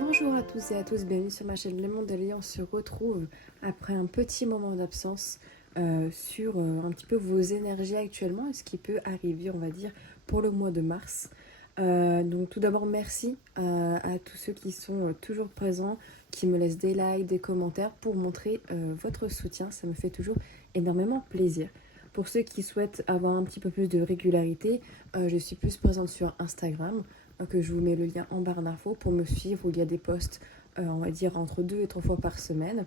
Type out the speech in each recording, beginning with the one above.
Bonjour à tous et à tous, bienvenue sur ma chaîne Les Mondeliers. On se retrouve après un petit moment d'absence sur un petit peu vos énergies actuellement et ce qui peut arriver, on va dire, pour le mois de mars. Donc tout d'abord, merci à tous ceux qui sont toujours présents, qui me laissent des likes, des commentaires pour montrer votre soutien. Ça me fait toujours énormément plaisir. Pour ceux qui souhaitent avoir un petit peu plus de régularité, je suis plus présente sur Instagram, que je vous mets le lien en barre d'infos pour me suivre, où il y a des posts, on va dire, entre 2 et 3 fois par semaine.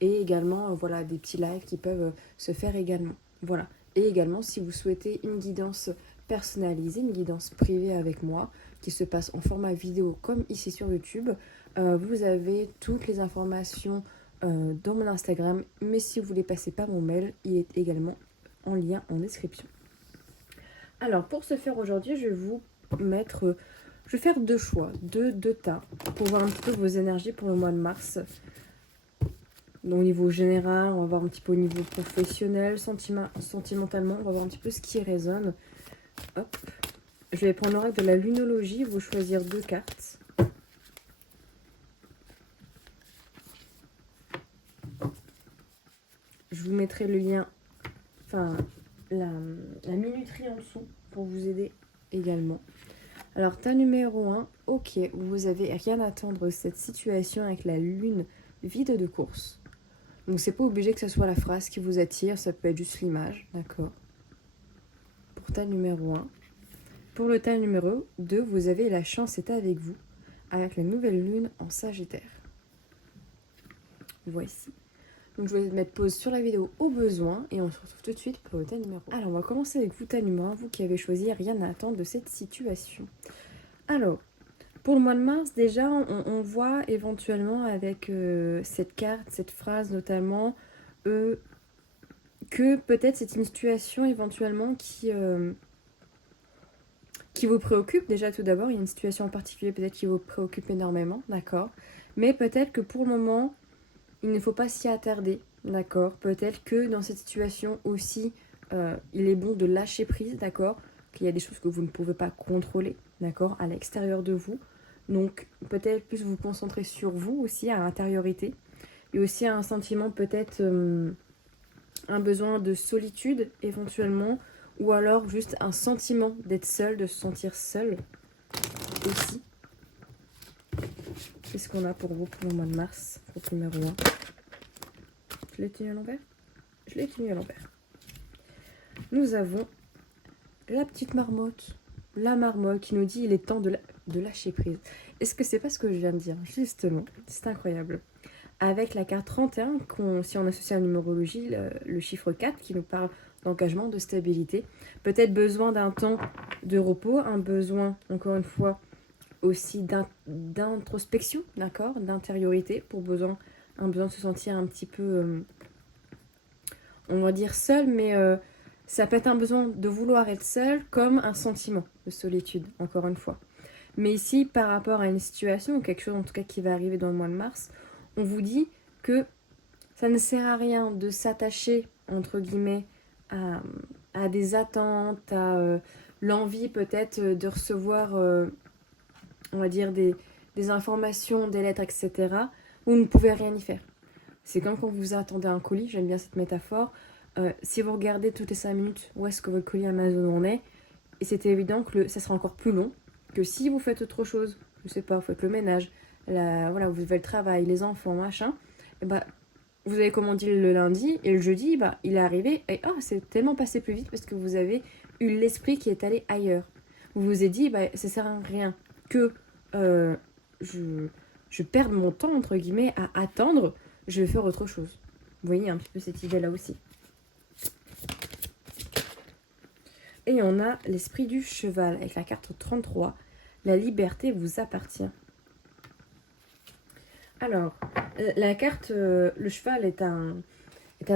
Et également, voilà, des petits lives qui peuvent se faire également. Voilà. Et également, si vous souhaitez une guidance personnalisée, une guidance privée avec moi, qui se passe en format vidéo comme ici sur YouTube, vous avez toutes les informations dans mon Instagram. Mais si vous voulez passer par mon mail, il est également en lien en description. Alors, pour ce faire aujourd'hui, je vais faire deux choix, deux tas, pour voir un petit peu vos énergies pour le mois de mars. Donc, au niveau général, on va voir un petit peu au niveau professionnel, sentimentalement, on va voir un petit peu ce qui résonne. Hop. Je vais prendre l'oracle de la lunologie, vous choisir deux cartes. Je vous mettrai le lien, enfin, la minuterie en dessous pour vous aider également. Alors, tas numéro 1, ok, vous avez rien à attendre de cette situation avec la lune vide de course. Donc, c'est pas obligé que ce soit la phrase qui vous attire, ça peut être juste l'image, d'accord? Pour tas numéro 1. Pour le tas numéro 2, vous avez la chance est avec vous, avec la nouvelle lune en Sagittaire. Voici. Donc, je vais mettre pause sur la vidéo au besoin et on se retrouve tout de suite pour le tas numéro 1. Alors, on va commencer avec vous, tas numéro 1, vous qui avez choisi rien à attendre de cette situation. Alors, pour le mois de mars, déjà, on voit éventuellement avec cette carte, cette phrase notamment, que peut-être c'est une situation éventuellement qui vous préoccupe. Déjà, tout d'abord, il y a une situation en particulier peut-être qui vous préoccupe énormément, d'accord? Mais peut-être que pour le moment, il ne faut pas s'y attarder, d'accord? Peut-être que dans cette situation aussi, il est bon de lâcher prise, d'accord? Qu'il y a des choses que vous ne pouvez pas contrôler, d'accord? À l'extérieur de vous. Donc, peut-être plus vous concentrer sur vous aussi, à l'intériorité. Et aussi un sentiment peut-être, un besoin de solitude éventuellement. Ou alors juste un sentiment d'être seul, de se sentir seul aussi. Qu'est-ce qu'on a pour vous pour le mois de mars, pour le numéro 1? Je l'ai tenu à l'envers? Je l'ai tenu à l'envers. Nous avons la petite marmotte. La marmotte qui nous dit il est temps de lâcher prise. Est-ce que c'est pas ce que je viens de dire? Justement, c'est incroyable. Avec la carte 31, si on associe à la numérologie, le chiffre 4 qui nous parle d'engagement, de stabilité. Peut-être besoin d'un temps de repos, un besoin, encore une fois, aussi d'introspection, d'accord, d'intériorité, un besoin de se sentir un petit peu, on va dire seul, mais ça peut être un besoin de vouloir être seul comme un sentiment de solitude, encore une fois. Mais ici, par rapport à une situation, ou quelque chose en tout cas qui va arriver dans le mois de mars, on vous dit que ça ne sert à rien de s'attacher, entre guillemets, à des attentes, à l'envie peut-être de recevoir, on va dire, des informations, des lettres, etc. Vous ne pouvez rien y faire. C'est comme quand vous attendez un colis, j'aime bien cette métaphore. Si vous regardez toutes les 5 minutes où est-ce que votre colis Amazon en est, et c'est évident que ça sera encore plus long que si vous faites autre chose. Je sais pas, vous faites le ménage, voilà, vous faites le travail, les enfants, machin. Et bah, vous avez commandé le lundi et le jeudi, bah, il est arrivé et c'est tellement passé plus vite parce que vous avez eu l'esprit qui est allé ailleurs. Vous vous êtes dit, bah, ça sert à rien que je perde mon temps, entre guillemets, à attendre, je vais faire autre chose. Vous voyez un petit peu cette idée-là aussi. Et on a l'esprit du cheval avec la carte 33. La liberté vous appartient. Alors, la carte, le cheval est un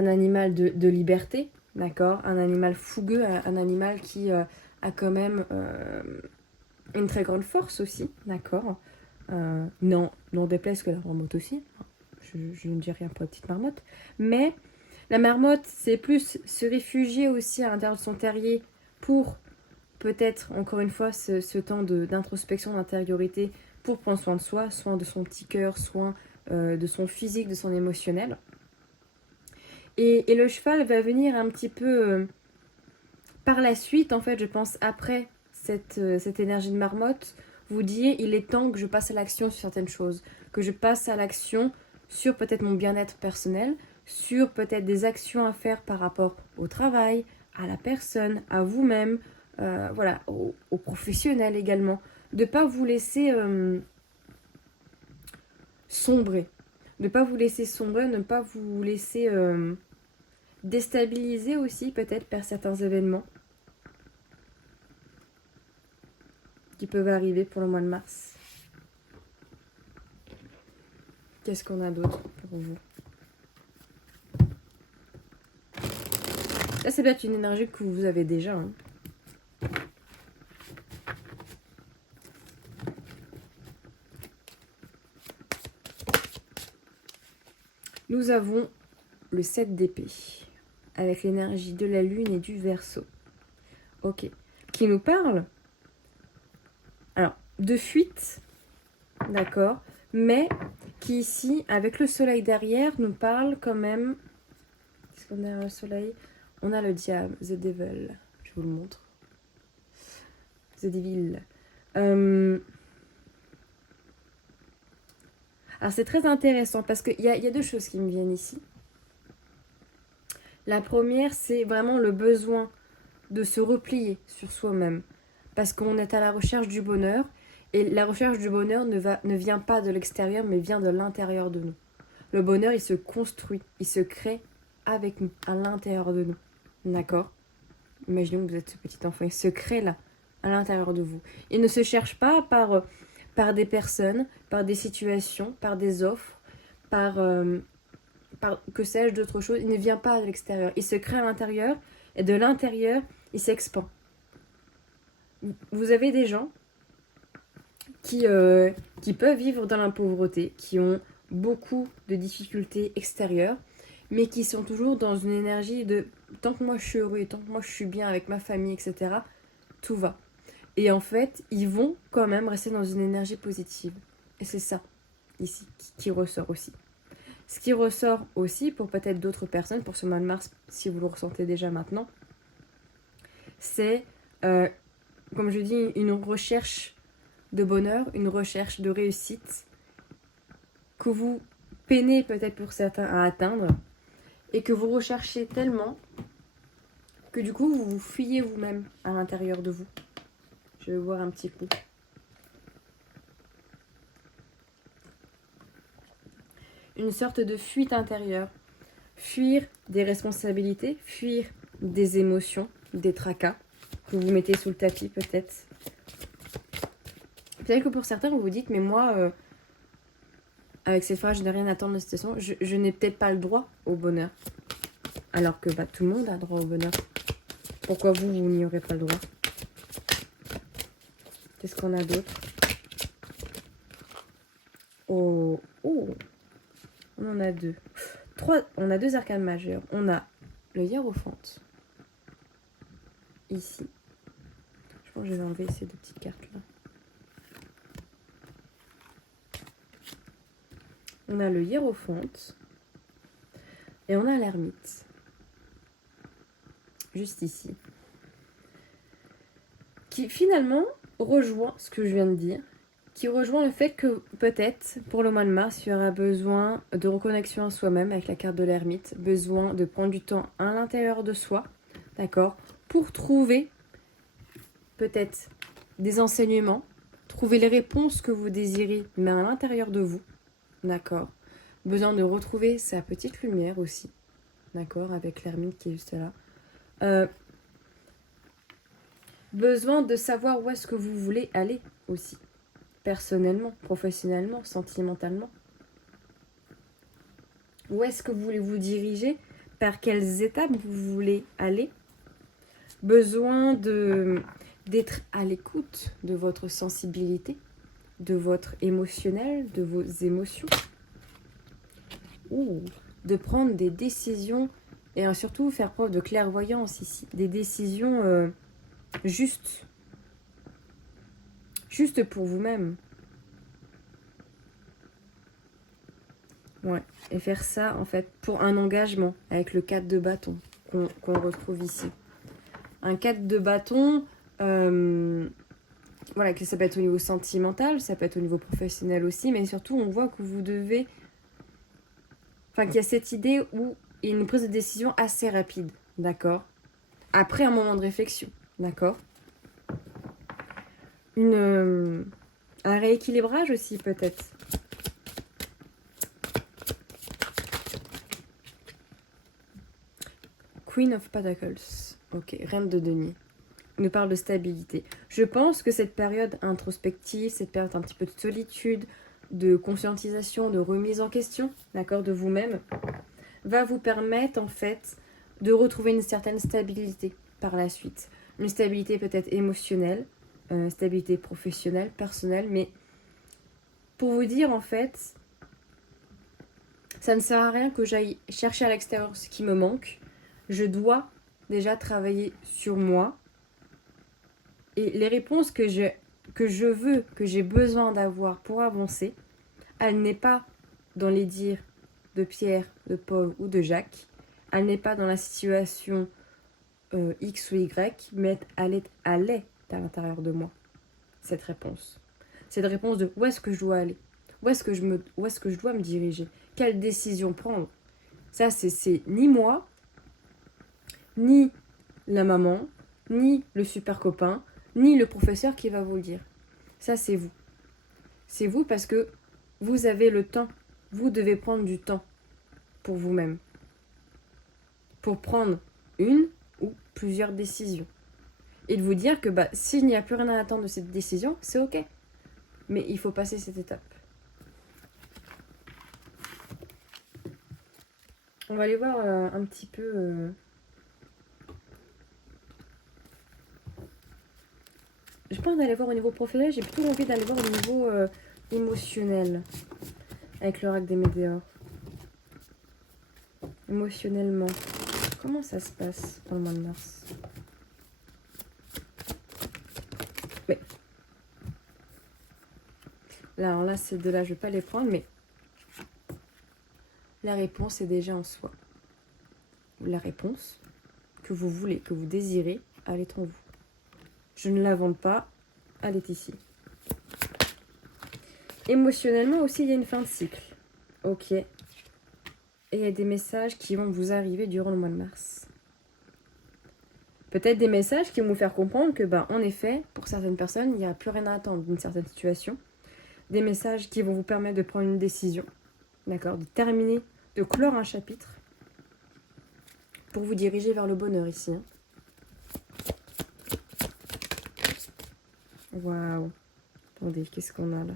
animal de liberté, d'accord? Un animal fougueux, un animal qui a quand même une très grande force aussi, d'accord? Non déplaise que la marmotte aussi. Je ne dis rien pour la petite marmotte. Mais la marmotte, c'est plus se réfugier aussi à l'intérieur de son terrier pour peut-être, encore une fois, ce temps d'introspection, d'intériorité, pour prendre soin de soi, soin de son petit cœur, soin de son physique, de son émotionnel. Et le cheval va venir un petit peu par la suite, en fait, je pense, après cette énergie de marmotte, vous dire, il est temps que je passe à l'action sur certaines choses, que je passe à l'action sur peut-être mon bien-être personnel, sur peut-être des actions à faire par rapport au travail, à la personne, à vous-même, voilà, aux professionnels également. De ne pas vous laisser sombrer. De ne pas vous laisser sombrer, de ne pas vous laisser déstabiliser aussi peut-être par certains événements qui peuvent arriver pour le mois de mars. Qu'est-ce qu'on a d'autre pour vous? Ça, c'est peut-être une énergie que vous avez déjà. Hein. Nous avons le 7 d'épée, avec l'énergie de la lune et du Verseau. Ok. Qui nous parle, alors, de fuite, d'accord, mais qui ici, avec le soleil derrière, nous parle quand même... Est-ce qu'on a le soleil? On a le diable, The Devil. Je vous le montre. The Devil. Alors c'est très intéressant parce qu'il y a deux choses qui me viennent ici. La première, c'est vraiment le besoin de se replier sur soi-même. Parce qu'on est à la recherche du bonheur. Et la recherche du bonheur ne vient pas de l'extérieur, mais vient de l'intérieur de nous. Le bonheur, il se construit, il se crée avec nous, à l'intérieur de nous. D'accord? Imaginons que vous êtes ce petit enfant, il se crée là, à l'intérieur de vous. Il ne se cherche pas par des personnes, par des situations, par des offres, par que sais-je d'autre chose. Il ne vient pas de l'extérieur. Il se crée à l'intérieur et de l'intérieur, il s'expand. Vous avez des gens qui peuvent vivre dans la pauvreté, qui ont beaucoup de difficultés extérieures, mais qui sont toujours dans une énergie de tant que moi je suis heureux, tant que moi je suis bien avec ma famille, etc., tout va. Et en fait, ils vont quand même rester dans une énergie positive. Et c'est ça, ici, qui ressort aussi. Ce qui ressort aussi pour peut-être d'autres personnes, pour ce mois de mars, si vous le ressentez déjà maintenant, c'est, comme je dis, une recherche de bonheur, une recherche de réussite que vous peinez peut-être pour certains à atteindre et que vous recherchez tellement que du coup vous vous fuyez vous-même à l'intérieur de vous. Je vais voir un petit coup. Une sorte de fuite intérieure. Fuir des responsabilités, fuir des émotions, des tracas que vous mettez sous le tapis peut-être. Peut-être que pour certains vous vous dites mais moi avec cette phrase je n'ai rien à attendre de cette situation, je n'ai peut-être pas le droit au bonheur. Alors que tout le monde a droit au bonheur. Pourquoi vous n'y aurez pas le droit? Qu'est-ce qu'on a d'autre? Oh, on en a deux. On a deux arcanes majeures. On a le hiérophante. Ici. Je pense que je vais enlever ces deux petites cartes-là. On a le hiérophante. Et on a l'ermite. Juste ici. Qui finalement rejoint ce que je viens de dire. Qui rejoint le fait que peut-être pour le mois de mars, il y aura besoin de reconnexion à soi-même avec la carte de l'ermite, besoin de prendre du temps à l'intérieur de soi, d'accord, pour trouver peut-être des enseignements, trouver les réponses que vous désirez, mais à l'intérieur de vous, d'accord, besoin de retrouver sa petite lumière aussi, d'accord, avec l'ermite qui est juste là, besoin de savoir où est-ce que vous voulez aller aussi. Personnellement, professionnellement, sentimentalement. Où est-ce que vous voulez vous diriger? Par quelles étapes vous voulez aller? Besoin d'être à l'écoute de votre sensibilité, de votre émotionnel, de vos émotions. De prendre des décisions et surtout faire preuve de clairvoyance ici. Des décisions justes. Juste pour vous-même. Ouais. Et faire ça, en fait, pour un engagement, avec le 4 de bâton qu'on retrouve ici. Un 4 de bâton, voilà, que ça peut être au niveau sentimental, ça peut être au niveau professionnel aussi, mais surtout, on voit que vous devez... Enfin, qu'il y a cette idée où il y a une prise de décision assez rapide, d'accord? Après un moment de réflexion, d'accord? Un rééquilibrage aussi, peut-être. Queen of Pentacles. Ok, reine de denier. Il nous parle de stabilité. Je pense que cette période introspective, cette période un petit peu de solitude, de conscientisation, de remise en question, d'accord, de vous-même, va vous permettre en fait de retrouver une certaine stabilité par la suite. Une stabilité peut-être émotionnelle, stabilité professionnelle, personnelle, mais pour vous dire en fait, ça ne sert à rien que j'aille chercher à l'extérieur ce qui me manque. Je dois déjà travailler sur moi. Et les réponses que je veux, que j'ai besoin d'avoir pour avancer, elle n'est pas dans les dires de Pierre, de Paul ou de Jacques. Elle n'est pas dans la situation X ou Y, mais elle est à l'intérieur de moi, cette réponse. Cette réponse de où est-ce que je dois aller, où est-ce que je dois me diriger, quelle décision prendre. Ça, c'est ni moi, ni la maman, ni le super copain, ni le professeur qui va vous le dire. Ça, c'est vous. C'est vous parce que vous avez le temps. Vous devez prendre du temps pour vous-même. Pour prendre une ou plusieurs décisions. Et de vous dire que s'il n'y a plus rien à attendre de cette décision, c'est ok. Mais il faut passer cette étape. On va aller voir un petit peu... Je pense d'aller voir au niveau professionnel, j'ai plutôt envie d'aller voir au niveau émotionnel. Avec l'oracle des météores. Émotionnellement. Comment ça se passe dans le mois de mars? Mais... Alors là, ces deux-là, je ne vais pas les prendre, mais... La réponse est déjà en soi. La réponse que vous voulez, que vous désirez, elle est en vous. Je ne l'invente pas, elle est ici. Émotionnellement aussi, il y a une fin de cycle. Ok. Et il y a des messages qui vont vous arriver durant le mois de mars. Peut-être des messages qui vont vous faire comprendre que, en effet, pour certaines personnes, il n'y a plus rien à attendre d'une certaine situation. Des messages qui vont vous permettre de prendre une décision. D'accord? De terminer, de clore un chapitre. Pour vous diriger vers le bonheur ici. Hein. Waouh. Attendez, qu'est-ce qu'on a là?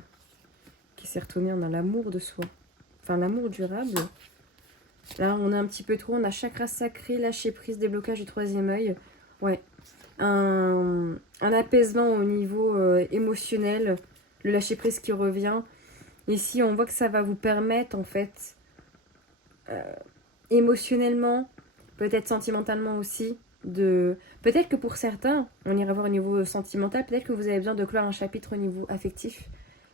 Qui s'est retourné, on a l'amour de soi. Enfin, l'amour durable. Là, on a un petit peu trop, on a chakra sacré, lâcher prise, déblocage du troisième œil. Ouais. Un apaisement au niveau émotionnel, le lâcher prise qui revient. Ici, on voit que ça va vous permettre, en fait, émotionnellement, peut-être sentimentalement aussi, peut-être que pour certains, on ira voir au niveau sentimental, peut-être que vous avez besoin de clore un chapitre au niveau affectif.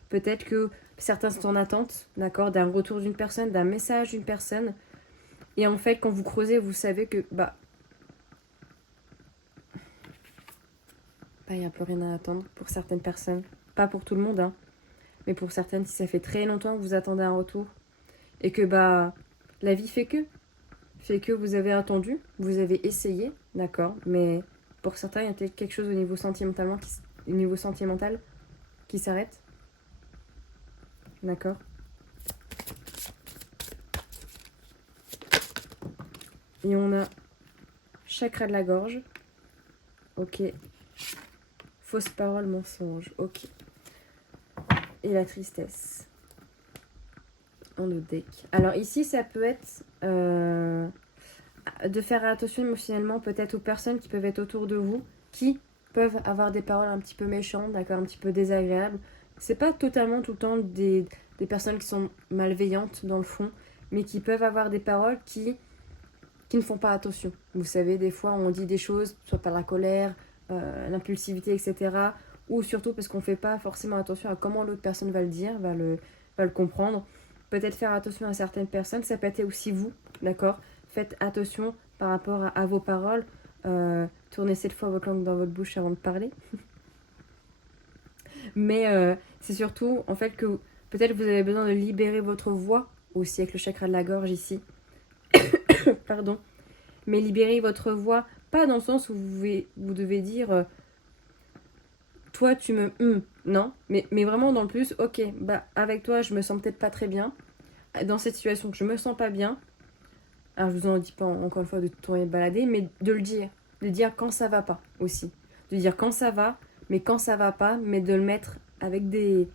Peut-être que certains sont en attente, d'accord, d'un retour d'une personne, d'un message d'une personne. Et en fait, quand vous creusez, vous savez que, il n'y a plus rien à attendre pour certaines personnes. Pas pour tout le monde, hein. Mais pour certaines, si ça fait très longtemps que vous attendez un retour. Et que, la vie fait que vous avez attendu, vous avez essayé, d'accord. Mais pour certains, il y a peut-être quelque chose au niveau sentimental qui s'arrête. D'accord. Et on a chakra de la gorge. Ok. Fausse parole, mensonge. Ok. Et la tristesse. En autre deck. Alors ici, ça peut être de faire attention émotionnellement peut-être aux personnes qui peuvent être autour de vous, qui peuvent avoir des paroles un petit peu méchantes, d'accord, un petit peu désagréables. C'est pas totalement tout le temps des personnes qui sont malveillantes dans le fond, mais qui peuvent avoir des paroles qui ne font pas attention. Vous savez, des fois, on dit des choses, soit par la colère, l'impulsivité, etc. Ou surtout parce qu'on ne fait pas forcément attention à comment l'autre personne va le dire, va le comprendre. peut-être faire attention à certaines personnes, ça peut être aussi vous, d'accord? Faites attention par rapport à vos paroles. Tournez 7 fois votre langue dans votre bouche avant de parler. Mais c'est surtout, en fait, que peut-être vous avez besoin de libérer votre voix, aussi avec le chakra de la gorge ici. Pardon. Mais libérer votre voix, pas dans le sens où vous devez dire toi tu me non, mais vraiment dans le plus, ok, bah avec toi je me sens peut-être pas très bien, dans cette situation que je me sens pas bien, alors je vous en dis pas encore une fois de tourner de balader, mais de dire quand ça va pas aussi, de dire quand ça va, mais quand ça va pas, mais de le mettre avec des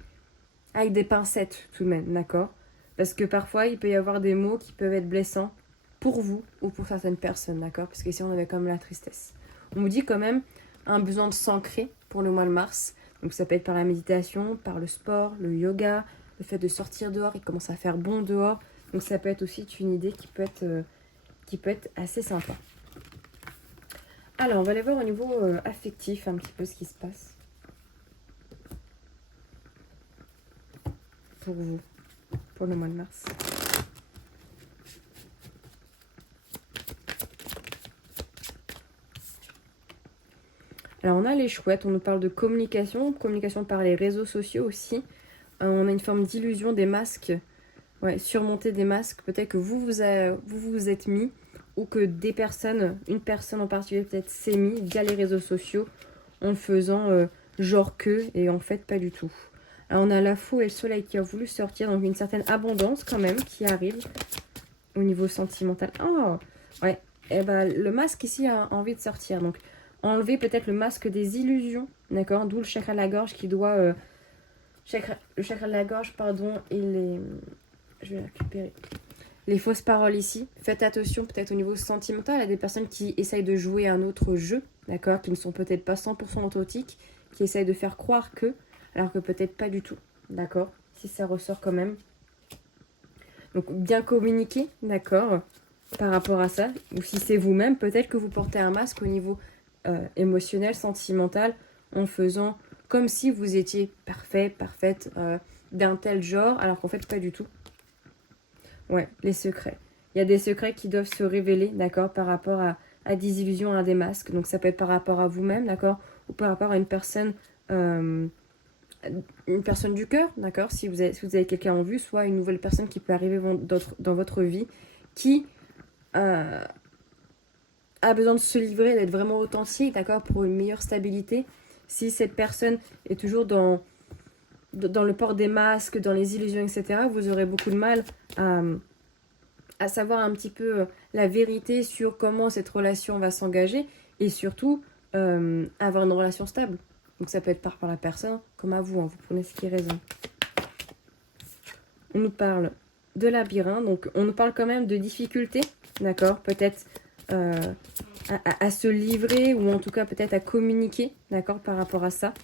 pincettes tout de même, d'accord? Parce que parfois il peut y avoir des mots qui peuvent être blessants pour vous ou pour certaines personnes, d'accord? Parce qu'ici on avait quand même la tristesse. On vous dit quand même un besoin de s'ancrer pour le mois de mars. Donc ça peut être par la méditation, par le sport, le yoga, le fait de sortir dehors, il commence à faire bon dehors. Donc ça peut être aussi une idée qui peut être assez sympa. Alors on va aller voir au niveau affectif un petit peu ce qui se passe pour vous, pour le mois de mars. Alors on a les chouettes, on nous parle de communication par les réseaux sociaux aussi. On a une forme d'illusion des masques, ouais, surmonter des masques, peut-être que vous êtes mis, ou que une personne en particulier peut-être s'est mis via les réseaux sociaux en le faisant genre que, et en fait pas du tout. Alors on a la fou et le soleil qui a voulu sortir, donc une certaine abondance quand même qui arrive au niveau sentimental. Oh, ouais, et ben le masque ici a envie de sortir, donc enlever peut-être le masque des illusions, d'accord? D'où le chakra de la gorge qui doit... le chakra de la gorge, pardon, et les... Je vais récupérer. Les fausses paroles ici. Faites attention peut-être au niveau sentimental. Il y a des personnes qui essayent de jouer un autre jeu, d'accord? Qui ne sont peut-être pas 100% authentiques, qui essayent de faire croire que, alors que peut-être pas du tout, d'accord? Si ça ressort quand même. Donc bien communiquer, d'accord? Par rapport à ça. Ou si c'est vous-même, peut-être que vous portez un masque au niveau... émotionnel, sentimental, en faisant comme si vous étiez parfaite d'un tel genre, alors qu'en fait pas du tout. Ouais, les secrets. Il y a des secrets qui doivent se révéler, d'accord, par rapport à des illusions, à des masques. Donc ça peut être par rapport à vous-même, d'accord, ou par rapport à une personne du cœur, d'accord, si vous avez quelqu'un en vue, soit une nouvelle personne qui peut arriver dans votre vie, qui... a besoin de se livrer, d'être vraiment authentique, d'accord, pour une meilleure stabilité. Si cette personne est toujours dans le port des masques, dans les illusions, etc., vous aurez beaucoup de mal à savoir un petit peu la vérité sur comment cette relation va s'engager et surtout avoir une relation stable. Donc ça peut être par la personne comme à vous, hein, vous prenez ce qui résonne. On nous parle de labyrinthe, donc on nous parle quand même de difficultés, d'accord, peut-être à se livrer ou en tout cas peut-être à communiquer, d'accord, par rapport à ça.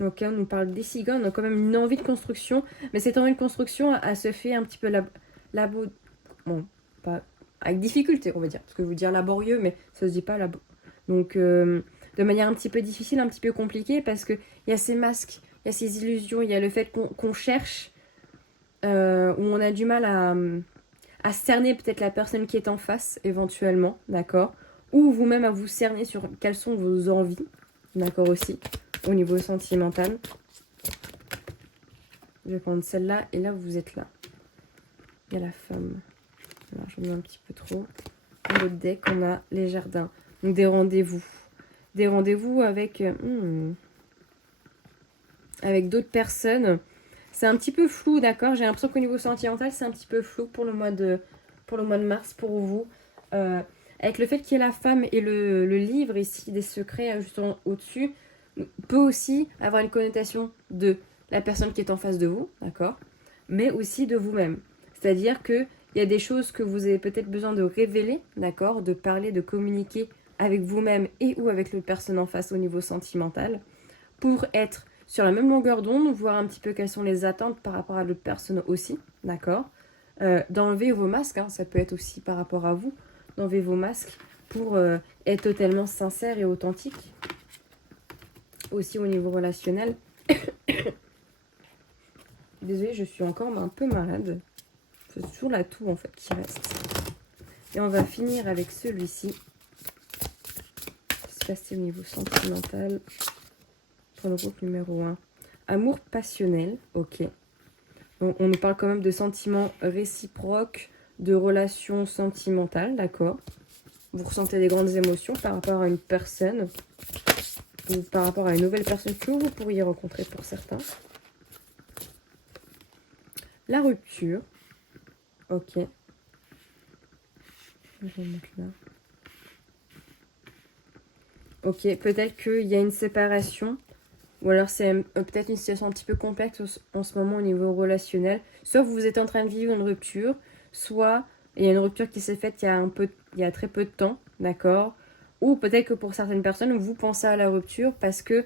Ok, on nous parle des cigognes, on a quand même une envie de construction, mais cette envie de construction, elle se fait un petit peu bon, pas avec difficulté, on va dire, parce que je veux dire laborieux, mais ça se dit pas labo. Donc, de manière un petit peu difficile, un petit peu compliquée, parce qu'il y a ces masques, il y a ces illusions, il y a le fait qu'on cherche, où on a du mal à cerner peut-être la personne qui est en face, éventuellement, d'accord, ou vous-même à vous cerner sur quelles sont vos envies, d'accord, aussi, au niveau sentimental. Je vais prendre celle-là, et là, vous êtes là. Il y a la femme. Alors, j'en mets un petit peu trop. Dans l'autre deck, on a les jardins. Donc, des rendez-vous. Des rendez-vous avec d'autres personnes. C'est un petit peu flou, d'accord? J'ai l'impression qu'au niveau sentimental, c'est un petit peu flou pour le mois de mars, pour vous. Avec le fait qu'il y ait la femme et le livre ici, des secrets, juste au-dessus, peut aussi avoir une connotation de la personne qui est en face de vous, d'accord? Mais aussi de vous-même. C'est-à-dire qu'il y a des choses que vous avez peut-être besoin de révéler, d'accord? De parler, de communiquer avec vous-même et ou avec l'autre personne en face au niveau sentimental, pour être sur la même longueur d'onde, voir un petit peu quelles sont les attentes par rapport à l'autre personne aussi, d'accord? D'enlever vos masques, hein, ça peut être aussi par rapport à vous, d'enlever vos masques pour être totalement sincère et authentique. aussi au niveau relationnel. Désolée, je suis encore un peu malade. C'est toujours la toux en fait qui reste. Et on va finir avec celui-ci. Qu'est-ce qui se passe au niveau sentimental pour le groupe numéro 1? Amour passionnel, ok. Donc, on nous parle quand même de sentiments réciproques, de relations sentimentales, d'accord. Vous ressentez des grandes émotions par rapport à une personne ou par rapport à une nouvelle personne que vous pourriez rencontrer pour certains. La rupture, ok. Je vais mettre là. Ok, peut-être qu'il y a une séparation. Ou alors c'est peut-être une situation un petit peu complexe en ce moment au niveau relationnel. Soit vous êtes en train de vivre une rupture, soit il y a une rupture qui s'est faite il y a très peu de temps, d'accord. Ou peut-être que pour certaines personnes, vous pensez à la rupture parce que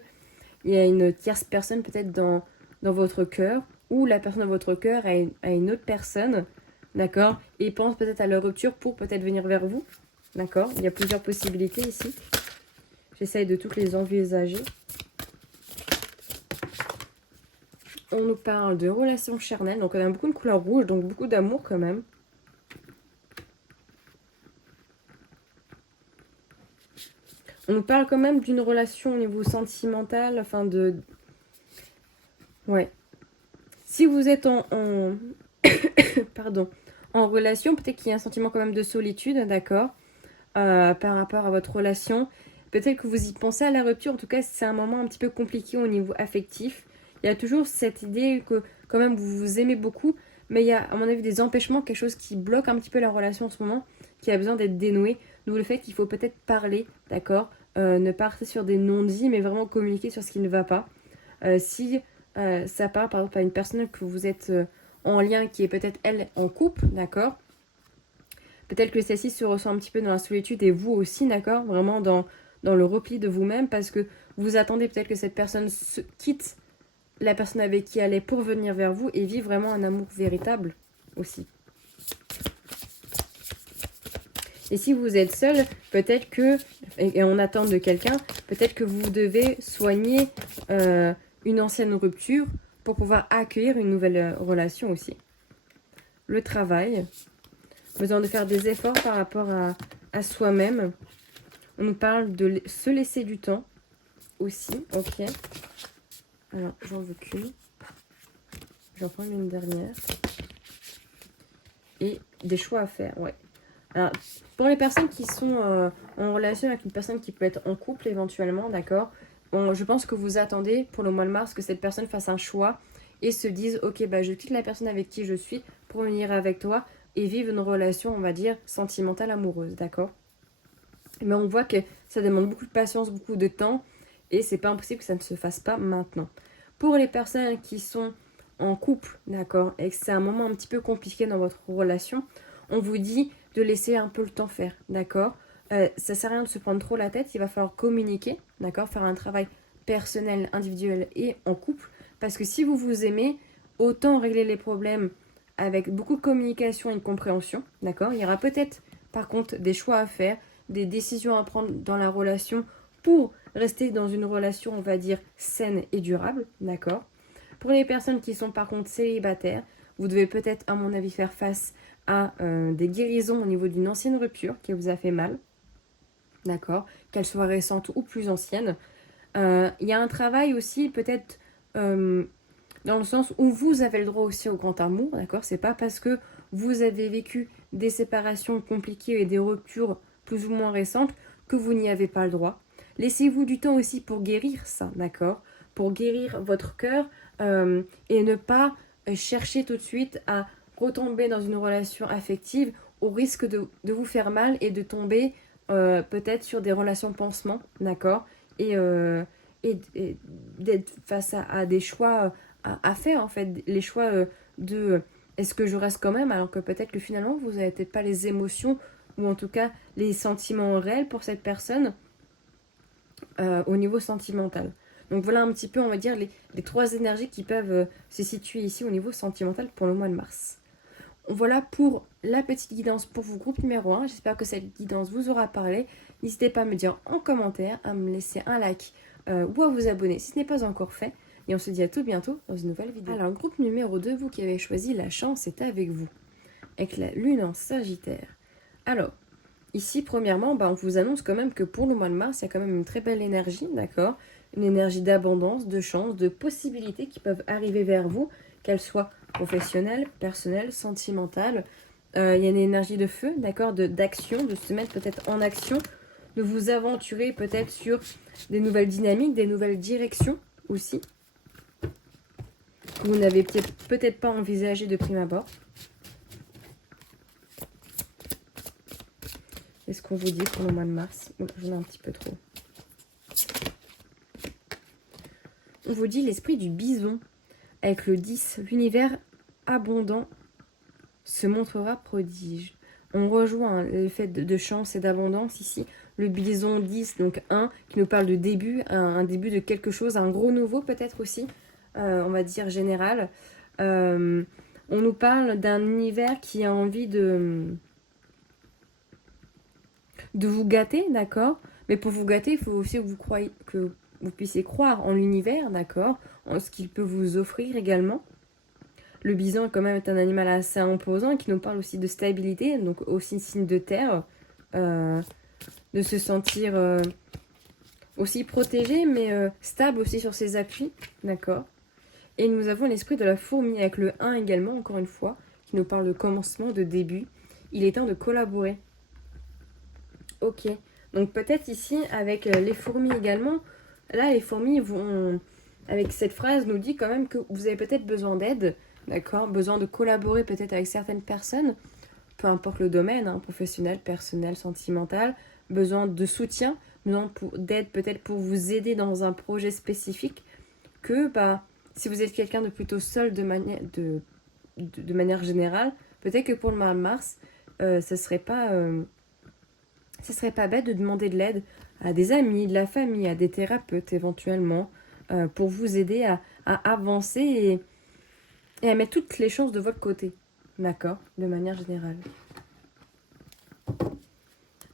il y a une tierce personne peut-être dans votre cœur, ou la personne dans votre cœur a une autre personne, d'accord, et pense peut-être à la rupture pour peut-être venir vers vous, d'accord. Il y a plusieurs possibilités ici. J'essaye de toutes les envisager. On nous parle de relations charnelles, donc on a beaucoup de couleur rouge, donc beaucoup d'amour quand même. On nous parle quand même d'une relation au niveau sentimental, enfin de... Ouais. Si vous êtes Pardon. En relation, peut-être qu'il y a un sentiment quand même de solitude, d'accord, par rapport à votre relation. Peut-être que vous y pensez à la rupture, en tout cas c'est un moment un petit peu compliqué au niveau affectif. Il y a toujours cette idée que quand même vous vous aimez beaucoup, mais il y a à mon avis des empêchements, quelque chose qui bloque un petit peu la relation en ce moment, qui a besoin d'être dénoué. D'où le fait qu'il faut peut-être parler, d'accord, ne pas rester sur des non-dits, mais vraiment communiquer sur ce qui ne va pas. Si ça part par exemple à une personne que vous êtes en lien, qui est peut-être elle en couple, d'accord, peut-être que celle-ci se ressent un petit peu dans la solitude et vous aussi, d'accord, vraiment dans le repli de vous-même, parce que vous attendez peut-être que cette personne quitte la personne avec qui elle est pour venir vers vous et vivre vraiment un amour véritable aussi. Et si vous êtes seul, peut-être que, et en attente de quelqu'un, peut-être que vous devez soigner une ancienne rupture pour pouvoir accueillir une nouvelle relation aussi. Le travail, besoin de faire des efforts par rapport à soi-même. On nous parle de se laisser du temps aussi, ok. Alors, j'en veux qu'une. J'en prends une dernière. Et des choix à faire, ouais. Alors, pour les personnes qui sont en relation avec une personne qui peut être en couple éventuellement, d'accord, je pense que vous attendez pour le mois de mars que cette personne fasse un choix et se dise, ok, bah, je quitte la personne avec qui je suis pour venir avec toi et vivre une relation, on va dire, sentimentale, amoureuse, d'accord. Mais on voit que ça demande beaucoup de patience, beaucoup de temps et c'est pas impossible que ça ne se fasse pas maintenant. Pour les personnes qui sont en couple, d'accord, et que c'est un moment un petit peu compliqué dans votre relation, on vous dit de laisser un peu le temps faire, d'accord. Ça sert à rien de se prendre trop la tête, il va falloir communiquer, d'accord, faire un travail personnel, individuel et en couple, parce que si vous vous aimez, autant régler les problèmes avec beaucoup de communication et de compréhension, d'accord. Il y aura peut-être par contre des choix à faire, des décisions à prendre dans la relation pour rester dans une relation, on va dire, saine et durable, d'accord. Pour les personnes qui sont par contre célibataires, vous devez peut-être, à mon avis, faire face à des guérisons au niveau d'une ancienne rupture qui vous a fait mal, d'accord, qu'elle soit récente ou plus ancienne. Il y a un travail aussi peut-être dans le sens où vous avez le droit aussi au grand amour, d'accord. C'est pas parce que vous avez vécu des séparations compliquées et des ruptures plus ou moins récentes que vous n'y avez pas le droit. Laissez-vous du temps aussi pour guérir ça, d'accord, pour guérir votre cœur et ne pas chercher tout de suite à retomber dans une relation affective au risque de vous faire mal et de tomber peut-être sur des relations pansement, d'accord, et d'être face à des choix à faire en fait, les choix de est-ce que je reste quand même, alors que peut-être que finalement vous n'avez peut-être pas les émotions ou en tout cas les sentiments réels pour cette personne au niveau sentimental. Donc voilà un petit peu, on va dire, les trois énergies qui peuvent se situer ici au niveau sentimental pour le mois de mars. Voilà pour la petite guidance pour vous, groupe numéro 1. J'espère que cette guidance vous aura parlé. N'hésitez pas à me dire en commentaire, à me laisser un like ou à vous abonner si ce n'est pas encore fait. Et on se dit à tout bientôt dans une nouvelle vidéo. Alors, groupe numéro 2, vous qui avez choisi la chance est avec vous, avec la lune en Sagittaire. Alors, ici, premièrement, on vous annonce quand même que pour le mois de mars, il y a quand même une très belle énergie, d'accord? Une énergie d'abondance, de chance, de possibilités qui peuvent arriver vers vous, qu'elles soient professionnelles, personnelles, sentimentales. Il y a une énergie de feu, d'accord? D'action, de se mettre peut-être en action, de vous aventurer peut-être sur des nouvelles dynamiques, des nouvelles directions aussi, que vous n'avez peut-être pas envisagé de prime abord. Qu'est-ce qu'on vous dit pour le mois de mars? J'en ai un petit peu trop. On vous dit l'esprit du bison. Avec le 10, l'univers abondant se montrera prodige. On rejoint le fait de chance et d'abondance ici. Le bison 10, donc 1, qui nous parle de début, un début de quelque chose, un gros nouveau peut-être aussi, on va dire général. On nous parle d'un univers qui a envie de vous gâter, d'accord? Mais pour vous gâter, il faut aussi que vous puissiez croire en l'univers, d'accord? En ce qu'il peut vous offrir également. Le bison est quand même un animal assez imposant qui nous parle aussi de stabilité, donc aussi signe de terre, de se sentir aussi protégé, mais stable aussi sur ses appuis, d'accord? Et nous avons l'esprit de la fourmi avec le 1 également, encore une fois, qui nous parle de commencement, de début. Il est temps de collaborer. Ok, donc peut-être ici avec les fourmis également, là les fourmis vont, avec cette phrase, nous dit quand même que vous avez peut-être besoin d'aide, d'accord, besoin de collaborer peut-être avec certaines personnes, peu importe le domaine, hein, professionnel, personnel, sentimental, besoin de soutien, besoin d'aide peut-être pour vous aider dans un projet spécifique, que si vous êtes quelqu'un de plutôt seul de manière générale, peut-être que pour le mois de mars, ce serait pas bête de demander de l'aide à des amis, de la famille, à des thérapeutes éventuellement, pour vous aider à avancer et à mettre toutes les chances de votre côté. D'accord? De manière générale.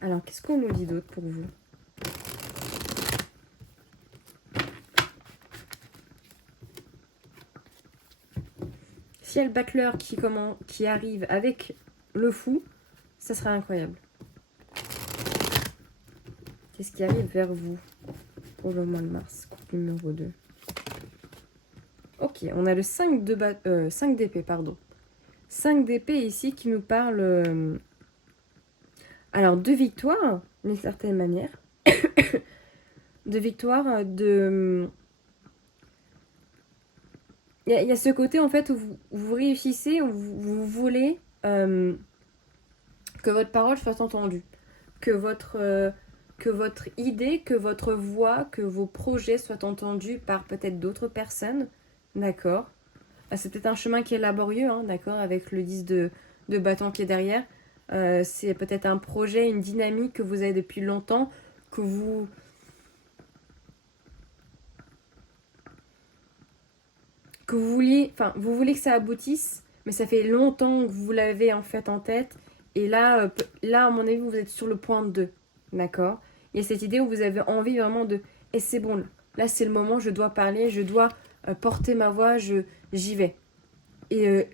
Alors, qu'est-ce qu'on nous dit d'autre pour vous? Si il y a le battleur qui arrive avec le fou, ça sera incroyable. Qu'est-ce qui arrive vers vous pour le mois de mars, groupe numéro 2? Ok, on a le 5 d'épée, pardon. 5 d'épée ici qui nous parle alors de victoire, d'une certaine manière. De victoire, il y a ce côté en fait où vous réussissez, où vous voulez que votre parole soit entendue, que votre idée, que votre voix, que vos projets soient entendus par peut-être d'autres personnes, d'accord? C'est peut-être un chemin qui est laborieux, hein, d'accord, avec le 10 de bâton qui est derrière. C'est peut-être un projet, une dynamique que vous avez depuis longtemps, que vous voulez, vous voulez que ça aboutisse, mais ça fait longtemps que vous l'avez en fait en tête. Et là, à mon avis, vous êtes sur le point 2, d'accord? Il y a cette idée où vous avez envie vraiment de... Et c'est bon, là c'est le moment, je dois parler, je dois porter ma voix, j'y vais. Et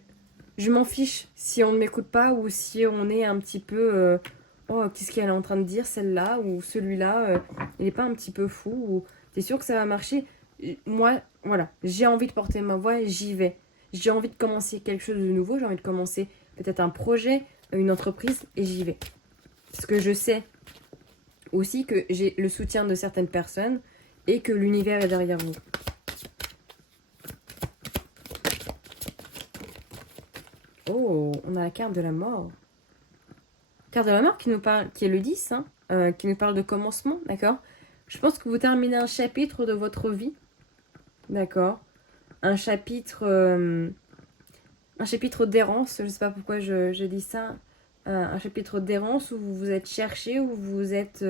je m'en fiche si on ne m'écoute pas ou si on est un petit peu... oh, qu'est-ce qu'elle est en train de dire, celle-là ou celui-là, il n'est pas un petit peu fou ou t'es sûr que ça va marcher? Moi, voilà, j'ai envie de porter ma voix et j'y vais. J'ai envie de commencer quelque chose de nouveau, j'ai envie de commencer peut-être un projet, une entreprise et j'y vais. Parce que je sais aussi que j'ai le soutien de certaines personnes et que l'univers est derrière vous. Oh, on a la carte de la mort. Carte de la mort qui nous parle, qui est le 10, hein, qui nous parle de commencement, d'accord? Je pense que vous terminez un chapitre de votre vie, d'accord? Un chapitre d'errance, je ne sais pas pourquoi je dis ça, un chapitre d'errance où vous vous êtes cherché, où vous êtes...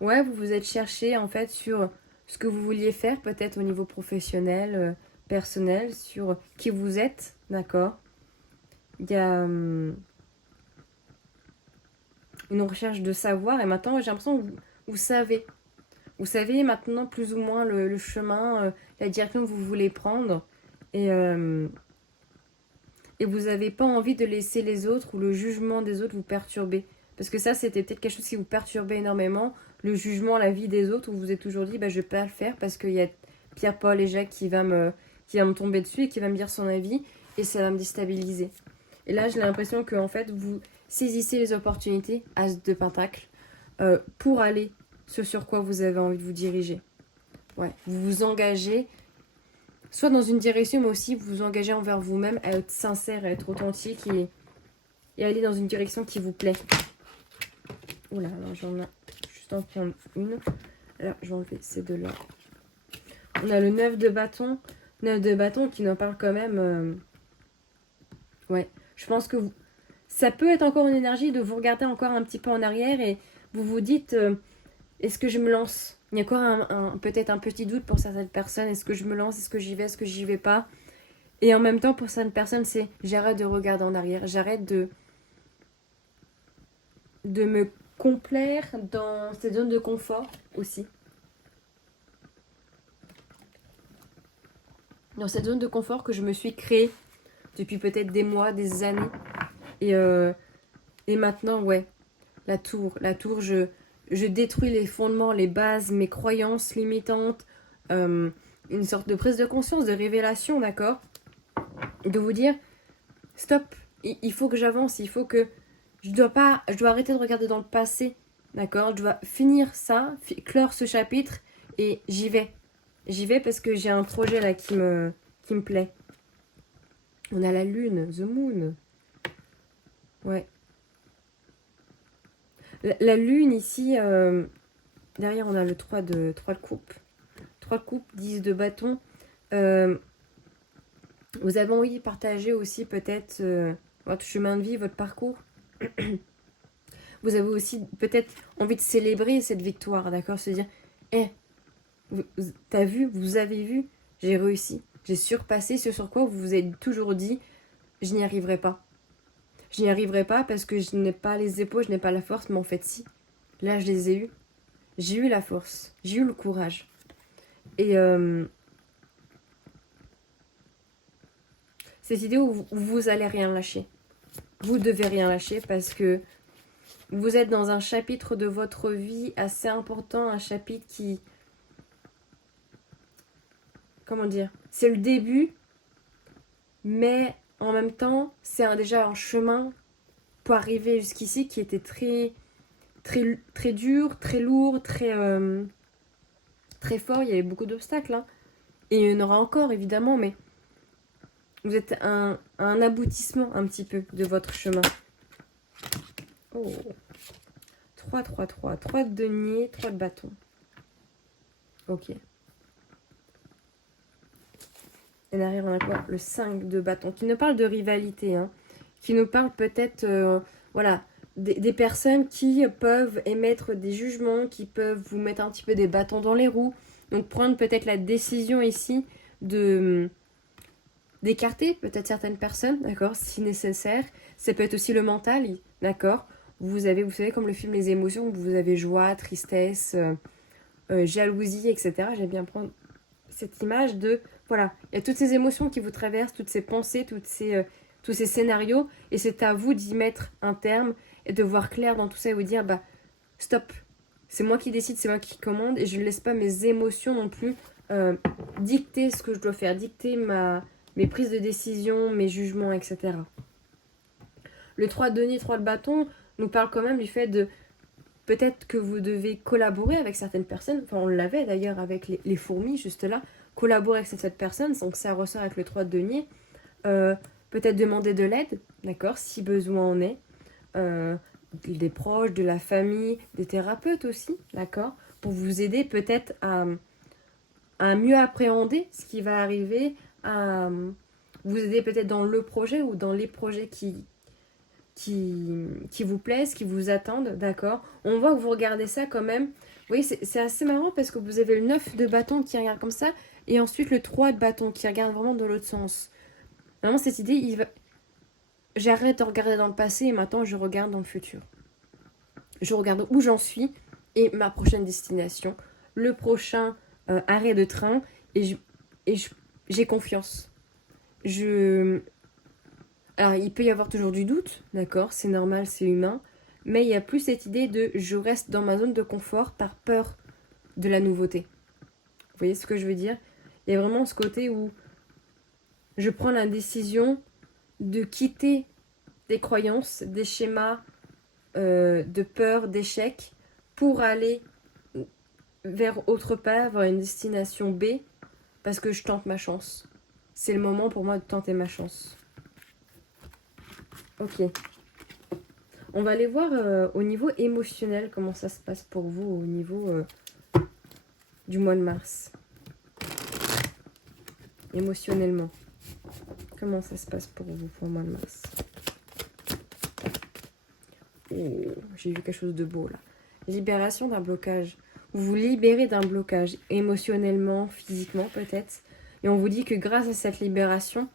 ouais, vous vous êtes cherché en fait sur ce que vous vouliez faire, peut-être au niveau professionnel, personnel, sur qui vous êtes, d'accord? Il y a une recherche de savoir. Et maintenant, j'ai l'impression que vous savez. Vous savez maintenant plus ou moins le chemin, la direction que vous voulez prendre. Et vous n'avez pas envie de laisser les autres ou le jugement des autres vous perturber. Parce que ça, c'était peut-être quelque chose qui vous perturbait énormément. Le jugement, la vie des autres, où vous vous êtes toujours dit, bah, je ne vais pas le faire parce qu'il y a Pierre, Paul et Jacques qui va me tomber dessus et qui va me dire son avis. Et ça va me déstabiliser. Et là, j'ai l'impression que en fait, vous saisissez les opportunités, As de Pentacle, pour aller sur quoi vous avez envie de vous diriger. Ouais, vous vous engagez soit dans une direction, mais aussi vous vous engagez envers vous-même à être sincère, à être authentique et aller dans une direction qui vous plaît. Oula, alors j'en ai juste en prendre une. Là, je vais enlever ces deux-là. On a le 9 de bâton. 9 de bâton qui nous parle quand même. Ouais, je pense que ça peut être encore une énergie de vous regarder encore un petit peu en arrière et vous vous dites est-ce que je me lance? Il y a encore peut-être un petit doute pour certaines personnes. Est-ce que je me lance? Est-ce que j'y vais? Est-ce que j'y vais pas? Et en même temps, pour certaines personnes, c'est j'arrête de regarder en arrière. J'arrête de me complaire dans cette zone de confort aussi. Dans cette zone de confort que je me suis créée depuis peut-être des mois, des années. Et maintenant, ouais, la tour, je détruis les fondements, les bases, mes croyances limitantes, une sorte de prise de conscience, de révélation, d'accord? De vous dire, stop, il faut que j'avance, il faut que... Je dois arrêter de regarder dans le passé, d'accord? Je dois finir ça, clore ce chapitre, et j'y vais. J'y vais parce que j'ai un projet là qui me plaît. On a la lune, the moon. Ouais. La lune ici, derrière on a le 3 de coupe. 3 de coupe, 10 de bâton. Vous avez envie de partager aussi peut-être votre chemin de vie, votre parcours. Vous avez aussi peut-être envie de célébrer cette victoire, d'accord? Se dire, t'as vu, vous avez vu, j'ai réussi. J'ai surpassé ce sur quoi vous vous êtes toujours dit, je n'y arriverai pas. Je n'y arriverai pas parce que je n'ai pas les épaules, je n'ai pas la force, mais en fait si. Là, je les ai eus. J'ai eu la force, j'ai eu le courage. Et cette idée où vous allez rien lâcher. Vous devez rien lâcher parce que vous êtes dans un chapitre de votre vie assez important, un chapitre qui... Comment dire? C'est le début, mais en même temps, c'est déjà un chemin pour arriver jusqu'ici qui était très, très, très dur, très lourd, très, très fort. Il y avait beaucoup d'obstacles. Hein. Et il y en aura encore, évidemment, mais vous êtes un aboutissement un petit peu de votre chemin. Oh. 3, 3, 3. 3 de denier, 3 de bâton. Ok. Et derrière, on a quoi? Le 5 de bâton, qui nous parle de rivalité, hein, qui nous parle peut-être, voilà, des personnes qui peuvent émettre des jugements, qui peuvent vous mettre un petit peu des bâtons dans les roues. Donc, prendre peut-être la décision ici d'écarter peut-être certaines personnes, d'accord, si nécessaire. Ça peut être aussi le mental, d'accord. Vous savez, comme le film Les Émotions, vous avez joie, tristesse, jalousie, etc. J'aime bien prendre cette image de... Voilà, il y a toutes ces émotions qui vous traversent, toutes ces pensées, tous ces scénarios, et c'est à vous d'y mettre un terme et de voir clair dans tout ça et vous dire, bah, stop, c'est moi qui décide, c'est moi qui commande, et je ne laisse pas mes émotions non plus dicter ce que je dois faire, dicter mes prises de décision, mes jugements, etc. Le 3 de denier, 3 de bâton nous parle quand même du fait de peut-être que vous devez collaborer avec certaines personnes, enfin on l'avait d'ailleurs avec les fourmis juste là, collaborer avec cette personne, donc ça ressort avec le 3 de denier, peut-être demander de l'aide, d'accord, si besoin en est, des proches, de la famille, des thérapeutes aussi, d'accord, pour vous aider peut-être à mieux appréhender ce qui va arriver, à vous aider peut-être dans le projet ou dans les projets qui vous plaisent, qui vous attendent, d'accord. On voit que vous regardez ça quand même. Vous voyez, c'est assez marrant parce que vous avez le 9 de bâton qui regarde comme ça et ensuite le 3 de bâton qui regarde vraiment dans l'autre sens. Vraiment, cette idée, j'arrête de regarder dans le passé et maintenant je regarde dans le futur. Je regarde où j'en suis et ma prochaine destination, le prochain arrêt de train et j'ai confiance. Alors, il peut y avoir toujours du doute, d'accord, c'est normal, c'est humain, mais il y a plus cette idée de je reste dans ma zone de confort par peur de la nouveauté. Vous voyez ce que je veux dire? Il y a vraiment ce côté où je prends la décision de quitter des croyances, des schémas de peur, d'échec, pour aller vers autre part, vers une destination B, parce que je tente ma chance. C'est le moment pour moi de tenter ma chance. Ok. On va aller voir au niveau émotionnel comment ça se passe pour vous au niveau du mois de mars. Émotionnellement. Comment ça se passe pour vous pour le mois de mars? Oh, j'ai vu quelque chose de beau là. Libération d'un blocage. Vous vous libérez d'un blocage émotionnellement, physiquement peut-être. Et on vous dit que grâce à cette libération,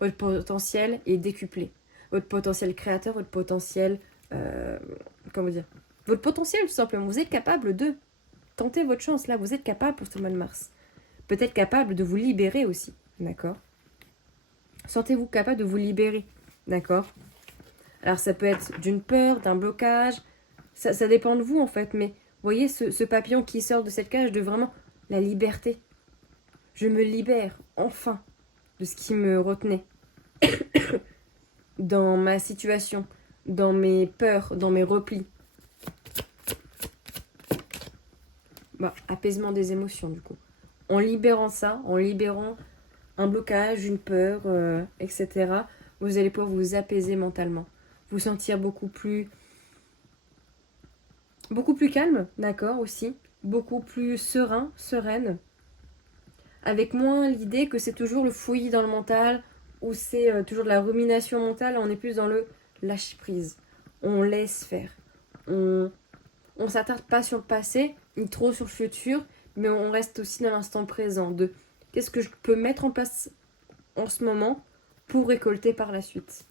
votre potentiel est décuplé. Votre potentiel créateur, votre potentiel... comment dire? Votre potentiel tout simplement. Vous êtes capable de tenter votre chance là. Vous êtes capable pour ce mois de mars. Peut-être capable de vous libérer aussi. D'accord? Sentez-vous capable de vous libérer. D'accord? Alors ça peut être d'une peur, d'un blocage. Ça dépend de vous en fait. Mais vous voyez ce papillon qui sort de cette cage de vraiment la liberté. Je me libère enfin de ce qui me retenait. Dans ma situation, dans mes peurs, dans mes replis. Bah, apaisement des émotions du coup. En libérant ça, en libérant un blocage, une peur, etc., vous allez pouvoir vous apaiser mentalement. Vous sentir beaucoup plus calme, d'accord, aussi. Beaucoup plus serein, sereine. Avec moins l'idée que c'est toujours le fouillis dans le mental, ou c'est toujours de la rumination mentale, on est plus dans le lâcher prise. On laisse faire. On s'attarde pas sur le passé, ni trop sur le futur, mais on reste aussi dans l'instant présent de qu'est-ce que je peux mettre en place en ce moment pour récolter par la suite.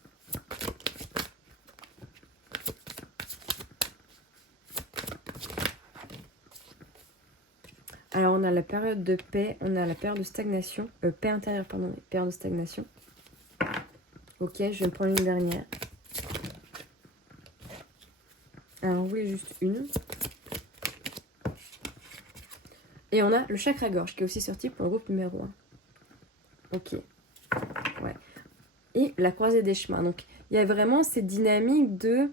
Alors on a la période de paix, on a la période de stagnation, paix intérieure, pardon, période de stagnation. Ok, je vais me prendre une dernière. Alors oui, juste une. Et on a le chakra-gorge qui est aussi sorti pour le groupe numéro 1. Ok. Ouais. Et la croisée des chemins. Donc, il y a vraiment cette dynamique de...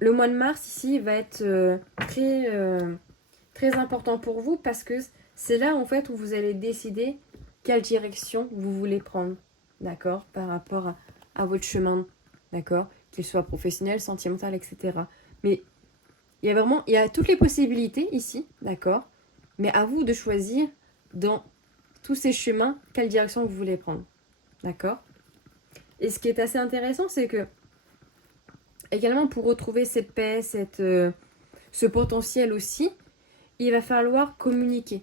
Le mois de mars, ici, va être très important pour vous parce que c'est là, en fait, où vous allez décider quelle direction vous voulez prendre. D'accord? Par rapport à votre chemin. D'accord? Qu'il soit professionnel, sentimental, etc. Mais il y a toutes les possibilités ici, d'accord? Mais à vous de choisir dans tous ces chemins quelle direction vous voulez prendre, d'accord? Et ce qui est assez intéressant, c'est que également pour retrouver cette paix, ce potentiel aussi, il va falloir communiquer.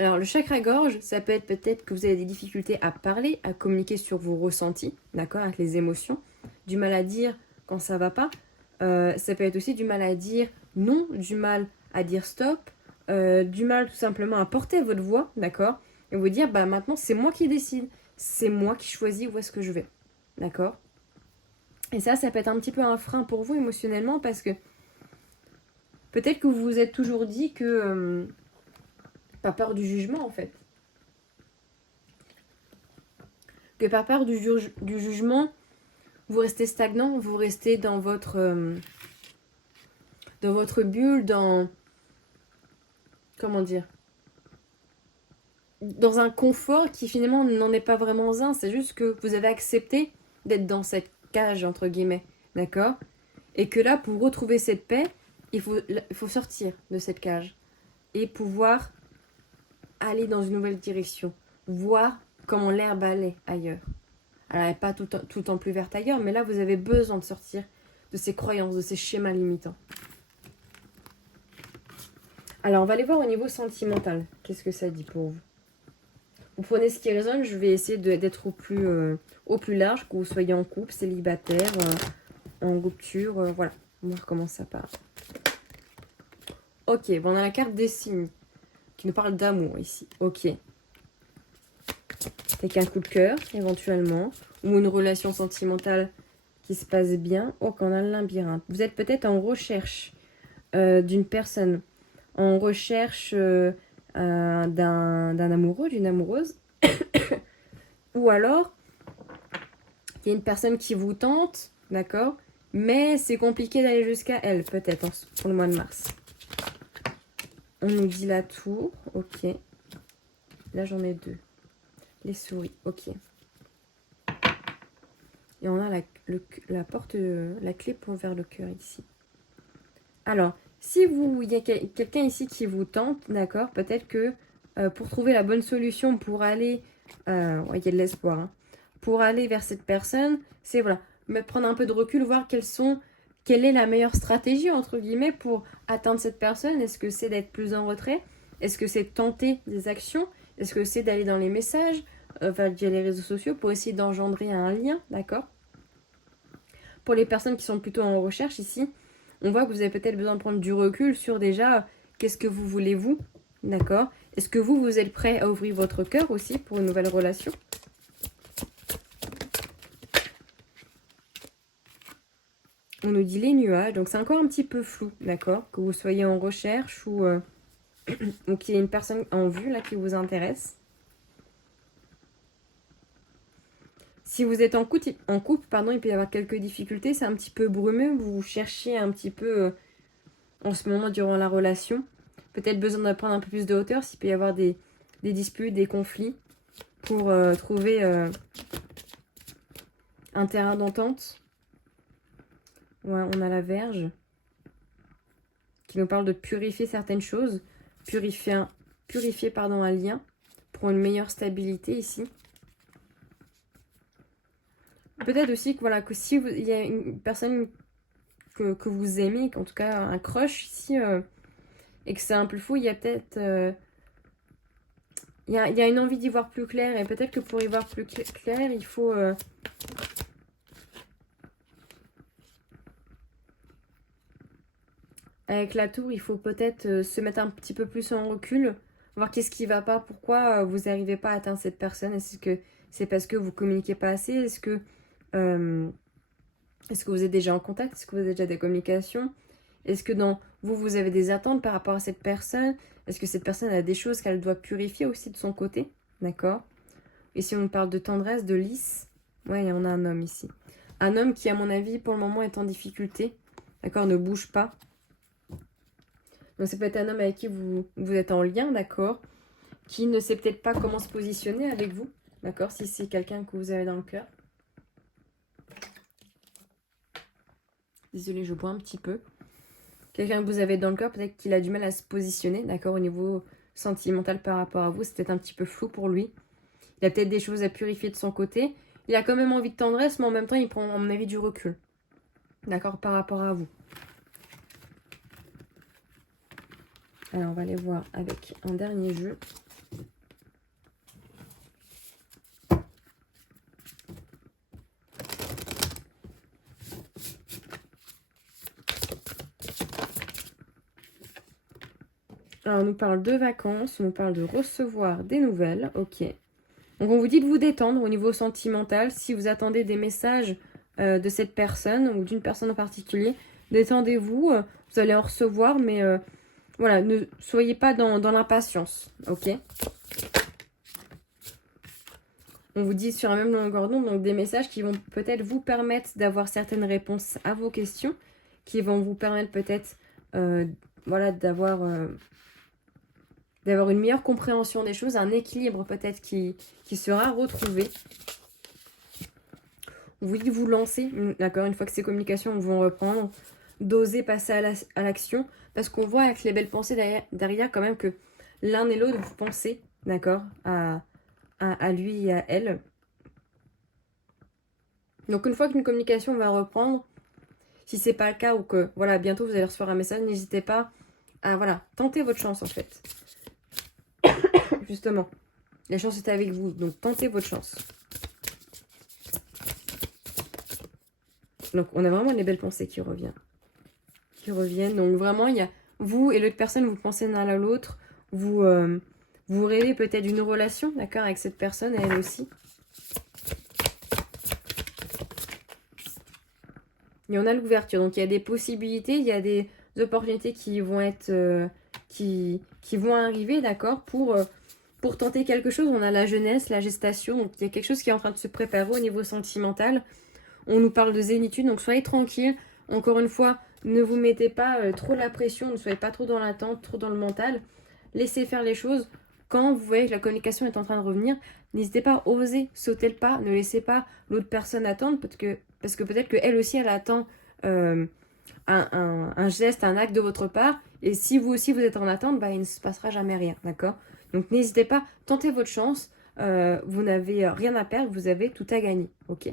Alors le chakra-gorge, ça peut être peut-être que vous avez des difficultés à parler, à communiquer sur vos ressentis, d'accord, avec les émotions, du mal à dire quand ça va pas. Ça peut être aussi du mal à dire non, du mal à dire stop, du mal tout simplement à porter votre voix, d'accord? Et vous dire, bah maintenant c'est moi qui décide, c'est moi qui choisis où est-ce que je vais, d'accord? Et ça peut être un petit peu un frein pour vous émotionnellement parce que peut-être que vous vous êtes toujours dit que... pas peur du jugement en fait. Que par peur du jugement, vous restez stagnant, vous restez dans votre bulle, dans... Comment dire? Dans un confort qui finalement n'en est pas vraiment un. C'est juste que vous avez accepté d'être dans cette cage, entre guillemets. D'accord? Et que là, pour retrouver cette paix, il faut sortir de cette cage. Et pouvoir aller dans une nouvelle direction. Voir comment l'herbe allait ailleurs. Alors, elle n'est pas tout le temps plus verte ailleurs, mais là, vous avez besoin de sortir de ces croyances, de ces schémas limitants. Alors, on va aller voir au niveau sentimental. Qu'est-ce que ça dit pour vous? Vous prenez ce qui résonne. Je vais essayer d'être au plus large, que vous soyez en couple, célibataire, en rupture. Voilà, on va voir comment ça part. Ok, bon, on a la carte des signes qui nous parle d'amour ici. Ok. Avec un coup de cœur, éventuellement, ou une relation sentimentale qui se passe bien. Oh, qu'on a le labyrinthe. Vous êtes peut-être en recherche d'une personne, en recherche d'un amoureux, d'une amoureuse, ou alors il y a une personne qui vous tente, d'accord, mais c'est compliqué d'aller jusqu'à elle, peut-être, pour le mois de mars. On nous dit la tour, ok. Là, j'en ai deux. Les souris, ok. Et on a la porte, la clé pour vers le cœur ici. Alors, si il y a quelqu'un ici qui vous tente, d'accord, peut-être que pour trouver la bonne solution pour aller, il y a de l'espoir, hein, pour aller vers cette personne, c'est voilà, prendre un peu de recul, voir quelle est la meilleure stratégie, entre guillemets, pour atteindre cette personne. Est-ce que c'est d'être plus en retrait? Est-ce que c'est de tenter des actions? Est-ce que c'est d'aller dans les messages, via les réseaux sociaux pour essayer d'engendrer un lien, d'accord? Pour les personnes qui sont plutôt en recherche ici, on voit que vous avez peut-être besoin de prendre du recul sur déjà qu'est-ce que vous voulez vous, d'accord? Est-ce que vous êtes prêt à ouvrir votre cœur aussi pour une nouvelle relation? On nous dit les nuages, donc c'est encore un petit peu flou, d'accord? Que vous soyez en recherche ou qu'il y ait une personne en vue là qui vous intéresse. Si vous êtes en couple, pardon, il peut y avoir quelques difficultés, c'est un petit peu brumeux, vous cherchez un petit peu en ce moment durant la relation. Peut-être besoin de prendre un peu plus de hauteur s'il peut y avoir des disputes, des conflits pour trouver un terrain d'entente. Ouais, on a la Vierge qui nous parle de purifier certaines choses, purifier un lien pour une meilleure stabilité ici. Peut-être aussi que, voilà, que si il y a une personne que vous aimez, en tout cas un crush ici, et que c'est un peu fou, il y a peut-être... il y a une envie d'y voir plus clair, et peut-être que pour y voir plus clair, il faut... avec la tour, il faut peut-être se mettre un petit peu plus en recul, voir qu'est-ce qui va pas, pourquoi vous n'arrivez pas à atteindre cette personne. Est-ce que c'est parce que vous communiquez pas assez? Est-ce que vous êtes déjà en contact? Est-ce que vous avez déjà des communications? Est-ce que vous avez des attentes par rapport à cette personne? Est-ce que cette personne a des choses qu'elle doit purifier aussi de son côté? D'accord? Et si on parle de tendresse, de lisse, ouais, on a un homme ici. Un homme qui, à mon avis, pour le moment, est en difficulté. D'accord? Ne bouge pas. Donc, c'est peut-être un homme avec qui vous êtes en lien, d'accord? Qui ne sait peut-être pas comment se positionner avec vous. D'accord? Si c'est quelqu'un que vous avez dans le cœur. Désolée, je bois un petit peu. Quelqu'un que vous avez dans le cœur, peut-être qu'il a du mal à se positionner, d'accord, au niveau sentimental par rapport à vous. C'est peut-être un petit peu flou pour lui. Il a peut-être des choses à purifier de son côté. Il a quand même envie de tendresse, mais en même temps, il prend, à mon avis, du recul. D'accord, par rapport à vous. Alors, on va aller voir avec un dernier jeu. Alors, on nous parle de vacances, on nous parle de recevoir des nouvelles, ok. Donc, on vous dit de vous détendre au niveau sentimental. Si vous attendez des messages de cette personne ou d'une personne en particulier, détendez-vous. Vous allez en recevoir, mais voilà, ne soyez pas dans l'impatience, ok. On vous dit sur un même longueur d'onde, donc des messages qui vont peut-être vous permettre d'avoir certaines réponses à vos questions, qui vont vous permettre peut-être voilà, d'avoir une meilleure compréhension des choses, un équilibre peut-être qui sera retrouvé. On vous dit de vous lancer, d'accord, une fois que ces communications vont reprendre, d'oser passer à l'action, parce qu'on voit avec les belles pensées derrière quand même que l'un et l'autre, vous pensez, d'accord, à lui et à elle. Donc une fois qu'une communication va reprendre, si c'est pas le cas ou que voilà, bientôt vous allez recevoir un message, n'hésitez pas à voilà, tenter votre chance en fait. Justement. La chance est avec vous, donc tentez votre chance. Donc, on a vraiment les belles pensées qui reviennent. Donc, vraiment, il y a vous et l'autre personne, vous pensez l'un à l'autre. Vous rêvez peut-être d'une relation, d'accord, avec cette personne, elle aussi. Et on a l'ouverture. Donc, il y a des possibilités, il y a des opportunités qui vont être... qui vont arriver, d'accord, pour tenter quelque chose. On a la jeunesse, la gestation. Donc, il y a quelque chose qui est en train de se préparer au niveau sentimental. On nous parle de zénitude, donc soyez tranquille. Encore une fois, ne vous mettez pas trop la pression, ne soyez pas trop dans l'attente, trop dans le mental. Laissez faire les choses. Quand vous voyez que la communication est en train de revenir, n'hésitez pas à oser sauter le pas. Ne laissez pas l'autre personne attendre parce que peut-être qu'elle aussi, elle attend un geste, un acte de votre part. Et si vous aussi, vous êtes en attente, bah, il ne se passera jamais rien, d'accord? Donc n'hésitez pas, tentez votre chance. Vous n'avez rien à perdre, vous avez tout à gagner, ok?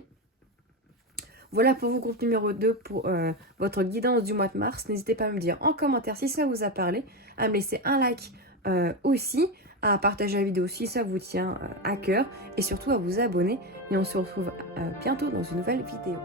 Voilà pour vous, groupe numéro 2, pour votre guidance du mois de mars. N'hésitez pas à me dire en commentaire si ça vous a parlé, à me laisser un like aussi, à partager la vidéo si ça vous tient à cœur, et surtout à vous abonner. Et on se retrouve bientôt dans une nouvelle vidéo.